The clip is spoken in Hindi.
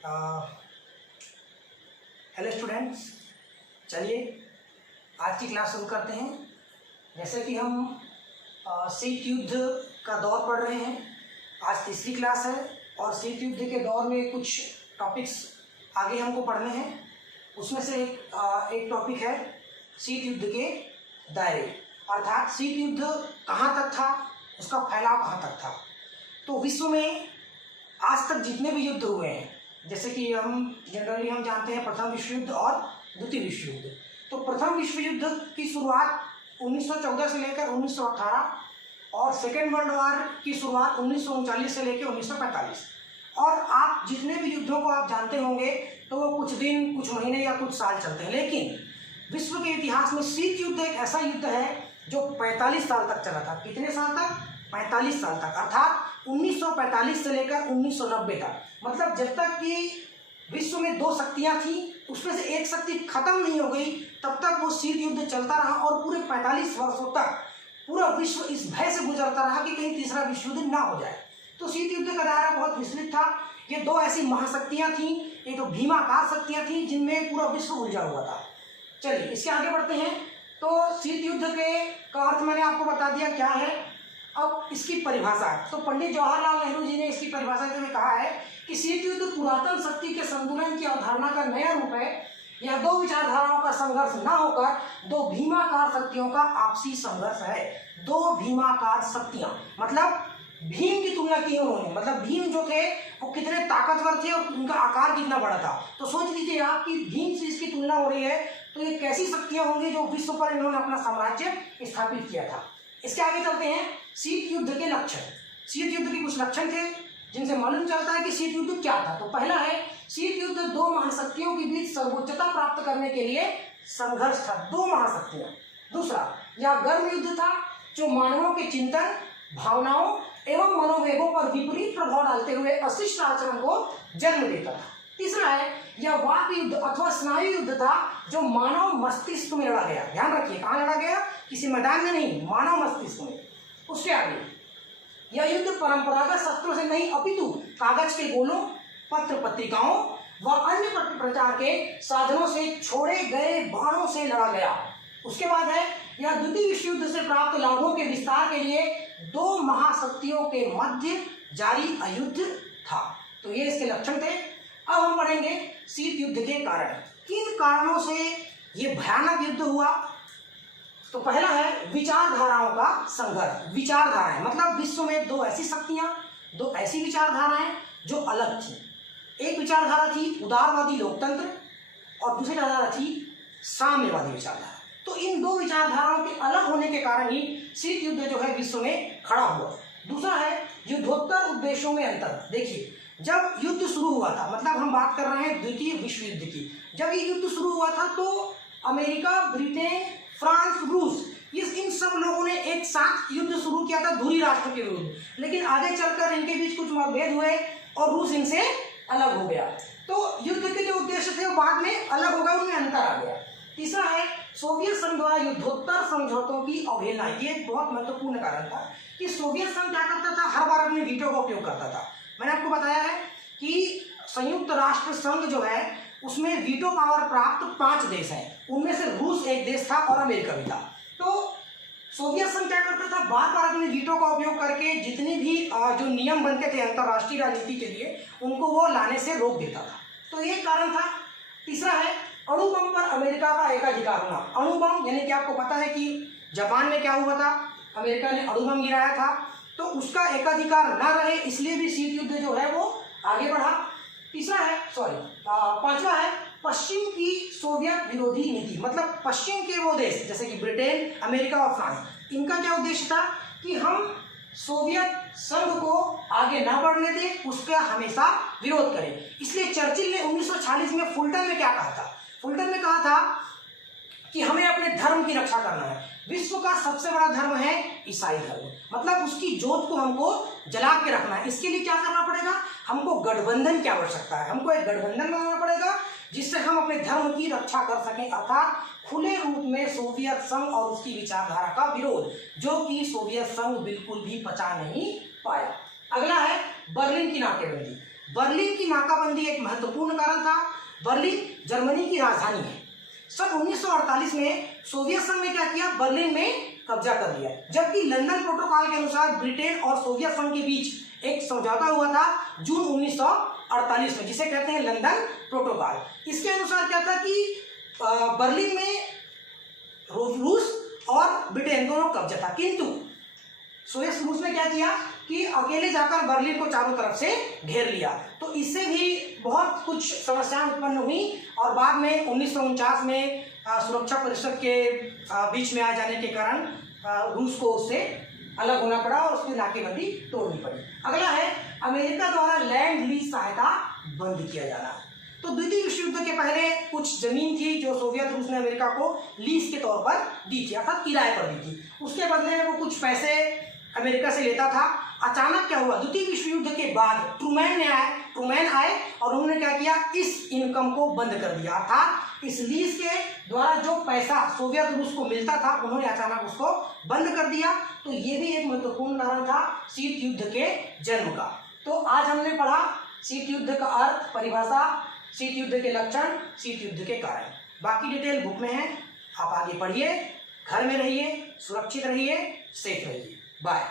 हेलो स्टूडेंट्स, चलिए आज की क्लास शुरू करते हैं। जैसे कि हम शीत युद्ध का दौर पढ़ रहे हैं, आज तीसरी क्लास है और शीत युद्ध के दौर में कुछ टॉपिक्स आगे हमको पढ़ने हैं। उसमें से एक टॉपिक है शीत युद्ध के दायरे, अर्थात शीत युद्ध कहाँ तक था, उसका फैलाव कहाँ तक था। तो विश्व में आज तक जितने भी युद्ध हुए हैं, जैसे कि हम जनरली जानते हैं प्रथम विश्व युद्ध और द्वितीय विश्व युद्ध। तो प्रथम विश्व युद्ध की शुरुआत 1914 से लेकर 1918 और सेकेंड वर्ल्ड वॉर की शुरुआत 1939 से लेकर 1945। और आप जितने भी युद्धों को आप जानते होंगे तो वो कुछ दिन, कुछ महीने या कुछ साल चलते हैं, लेकिन विश्व के इतिहास में शीत युद्ध एक ऐसा युद्ध है जो 45 साल तक चला था। कितने साल तक? 45 साल तक, अर्थात 1945 से लेकर 1990 तक। मतलब जब तक कि विश्व में दो शक्तियां थी, उसमें से एक शक्ति खत्म नहीं हो गई, तब तक वो शीत युद्ध चलता रहा और पूरे 45 वर्षों तक पूरा विश्व इस भय से गुजरता रहा कि कहीं तीसरा विश्व युद्ध ना हो जाए। तो शीत युद्ध का दायरा बहुत विस्तृत था। ये दो ऐसी महाशक्तियां थीं, ये तो भीमाकार शक्तियां थीं जिनमें पूरा विश्व उलझा हुआ था। चलिए इसके आगे बढ़ते हैं। तो शीत युद्ध का अर्थ मैंने आपको बता दिया क्या है। अब इसकी परिभाषा, तो पंडित जवाहरलाल नेहरू जी ने इसकी परिभाषा में कहा है कि शीत युद्ध पुरातन शक्ति के संतुलन की अवधारणा का नया रूप है। यह दो विचारधाराओं का संघर्ष न होकर दो भीमाकार शक्तियों का आपसी संघर्ष है। दो भीमाकार शक्तियां, मतलब भीम की तुलना की उन्होंने, मतलब भीम जो थे वो कितने ताकतवर थे और उनका आकार कितना बड़ा था। तो सोच लीजिए आप कि भीम से इसकी तुलना हो रही है, तो ये कैसी शक्तियां होंगी जो विश्व पर इन्होंने अपना साम्राज्य स्थापित किया था। इसके आगे चलते हैं। शीत युद्ध के लक्षण। शीत युद्ध के कुछ लक्षण थे जिनसे मालूम चलता है कि शीत युद्ध क्या था। तो पहला है, शीत युद्ध दो महाशक्तियों के बीच सर्वोच्चता प्राप्त करने के लिए संघर्ष था। दो महाशक्तियां। दूसरा, यह गर्म युद्ध था जो मानवों के चिंतन, भावनाओं एवं मनोवेगों पर विपरीत प्रभाव डालते हुए अशिष्ट आचरण को जन्म देता था। तीसरा है, यह वाक युद्ध अथवा स्नायु युद्ध था जो मानव मस्तिष्क में लड़ा गया। ध्यान रखिए, कहाँ लड़ा गया? किसी मैदान में नहीं, मानव मस्तिष्क में। उसके आगे, यह युद्ध परंपरागत शस्त्रों से नहीं अपितु कागज के गोलों, पत्र पत्रिकाओं व अन्य प्रचार के साधनों से छोड़े गए बाणों से लड़ा गया। उसके बाद है, यह द्वितीय विश्व युद्ध से प्राप्त लाभों के विस्तार के लिए दो महाशक्तियों के मध्य जारी अयुद्ध था। तो ये इसके लक्षण थे। अब हम पढ़ेंगे शीत युद्ध के कारण। किन कारणों से ये भयानक युद्ध हुआ? तो पहला है विचारधाराओं का संघर्ष। विचारधाराएं मतलब विश्व में दो ऐसी शक्तियां, दो ऐसी विचारधाराएं जो अलग थी। एक विचारधारा थी उदारवादी लोकतंत्र और दूसरी विचारधारा थी साम्यवादी विचारधारा। तो इन दो विचारधाराओं के अलग होने के कारण ही शीत युद्ध जो है विश्व में खड़ा हुआ। दूसरा है युद्धोत्तर उद्देश्यों में अंतर। देखिए, जब युद्ध शुरू हुआ था, मतलब हम बात कर रहे हैं द्वितीय विश्व युद्ध की, जब ये युद्ध शुरू हुआ था तो अमेरिका, ब्रिटेन, फ्रांस, रूस, इन सब लोगों ने एक साथ युद्ध शुरू किया था धुरी राष्ट्र के विरुद्ध। लेकिन आगे चलकर इनके बीच कुछ मतभेद हुए और रूस इनसे अलग हो गया। तो युद्ध के जो उद्देश्य थे वो बाद में अलग हो गए, उनमें अंतर आ गया। तीसरा है सोवियत संघ द्वारा युद्धोत्तर समझौतों की अवहेलना। ये बहुत महत्वपूर्ण कारण था कि सोवियत संघ क्या करता था, हर बार अपने वीटो का उपयोग करता था। मैंने आपको बताया है कि संयुक्त राष्ट्र संघ जो है उसमें वीटो पावर प्राप्त 5 देश हैं, उनमें से रूस एक देश था और अमेरिका भी था। तो सोवियत संघ क्या करता था, बार बार अपने वीटो का उपयोग करके जितने भी जो नियम बनते थे अंतर्राष्ट्रीय राजनीति के लिए, उनको वो लाने से रोक देता था। तो ये कारण था। तीसरा है अणुबम पर अमेरिका का एकाधिकार होना। अणुबम यानी कि आपको पता है कि जापान में क्या हुआ था, अमेरिका ने अणुबम गिराया था, तो उसका एकाधिकार न रहे इसलिए भी शीत युद्ध जो है वो आगे बढ़ा। तीसरा है पांचवा है पश्चिम की सोवियत विरोधी नीति। मतलब पश्चिम के वो देश जैसे कि ब्रिटेन, अमेरिका और फ्रांस, इनका क्या उद्देश्य था कि हम सोवियत संघ को आगे ना बढ़ने दें, उसका हमेशा विरोध करें। इसलिए चर्चिल ने 1946 में फुलटन में क्या कहा था? फुलटन ने कहा था कि हमें अपने धर्म की रक्षा करना है। विश्व का सबसे बड़ा धर्म है ईसाई धर्म, मतलब उसकी जोत को हमको जला के रखना है। इसके लिए क्या करना पड़ेगा? हमको गठबंधन की आवश्यकता है। हमको एक गठबंधन बनाना पड़ेगा जिससे हम अपने धर्म की रक्षा कर सकें, अर्थात खुले रूप में सोवियत संघ और उसकी विचारधारा का विरोध, जो कि सोवियत संघ बिल्कुल भी पचा नहीं पाया। अगला है बर्लिन की नाकेबंदी। बर्लिन की नाकाबंदी एक महत्वपूर्ण कारण था। बर्लिन जर्मनी की राजधानी है। सन 1948 में सोवियत संघ ने क्या किया, बर्लिन में कब्जा कर लिया। जबकि लंदन प्रोटोकॉल के अनुसार ब्रिटेन और सोवियत संघ के बीच एक समझौता हुआ था जून 1948 में, जिसे कहते हैं लंदन प्रोटोकॉल। इसके अनुसार क्या था कि बर्लिन में रूस और ब्रिटेन दोनों कब्जा था, किंतु सोवियत रूस ने क्या किया कि अकेले जाकर बर्लिन को चारों तरफ से घेर लिया। तो इससे भी बहुत कुछ समस्याएं उत्पन्न हुई और बाद में 1949 में सुरक्षा परिषद के बीच में आ जाने के कारण रूस को उससे अलग होना पड़ा और उसकी नाकेबंदी तोड़नी पड़ी। अगला है अमेरिका द्वारा लैंड लीज सहायता बंद किया जाना। तो द्वितीय विश्व युद्ध के पहले कुछ जमीन थी जो सोवियत रूस ने अमेरिका को लीज के तौर पर दी थी, अर्थात किराए पर दी थी। उसके बदले में वो कुछ पैसे अमेरिका से लेता था। अचानक क्या हुआ, द्वितीय विश्व युद्ध के बाद ट्रूमैन आए और उन्होंने क्या किया, इस इनकम को बंद कर दिया। अर्थात इस लीज के द्वारा जो पैसा सोवियत रूस को मिलता था उन्होंने अचानक उसको बंद कर दिया। तो ये भी एक महत्वपूर्ण कारण था शीत युद्ध के जन्म का। तो आज हमने पढ़ा शीत युद्ध का अर्थ, परिभाषा, शीत युद्ध के लक्षण, शीत युद्ध के कारण। बाकी डिटेल बुक में है, आप आगे पढ़िए, घर में रहिए, सुरक्षित रहिए, सेफ रहिए। बाय।